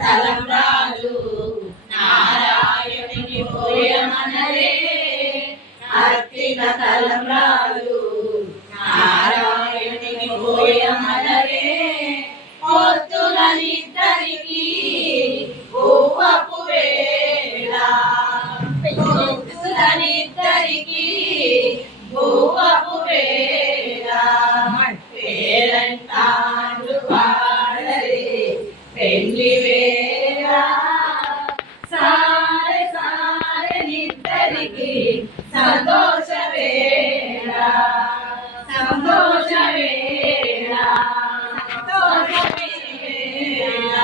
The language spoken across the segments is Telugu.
తలంబ్రాలు నారాయణుని పోయమనరే అర్పిత తలంబ్రాలు నారాయణుని పోయమనరే పొత్తులనిద్దరికి భూవపు వేళ పొత్తులనిద్దరికి భూవపు వేళ పేరంటారు పాడరే పెళ్లి వేళ సారె సారె నిద్దరికి సంతోష వేళ సంతోష వేళ సంతోష వేళ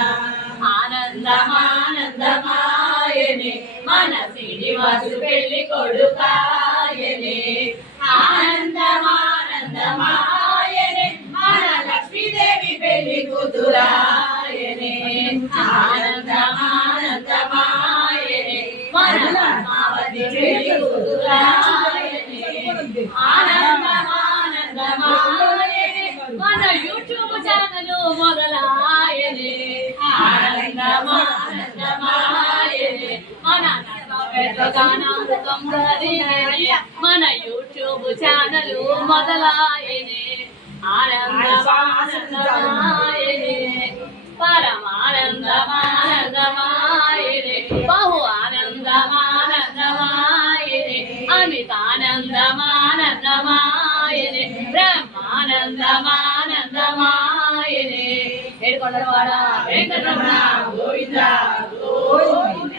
ఆనందమానందమాయనే మన శ్రీనివాసు పెళ్లి కొడుకాయనే ఆనందమానందమాయనే మన లక్ష్మీదేవి పెళ్లి కూతురాయనే ఆనందమానందమాయనే మన పద్మావతి పెళ్లి కూతురాయనే ఆనందమానందమాయనే మన యూట్యూబ్ ఛానల్ మొదలాయనే ఆనందమానందమాయనే మన మన యూట్యూబ్ ఛానల్ మొదలాయనే ఆనందమానందమాయనే పరమానందమానందమాయనే బహు ఆనందమానందమాయనే అమితానందమానందమాయనే బ్రహ్మానందమానందమాయనే ఏడుకొండలవాడ వెంకటరమణ గోవింద గోవింద.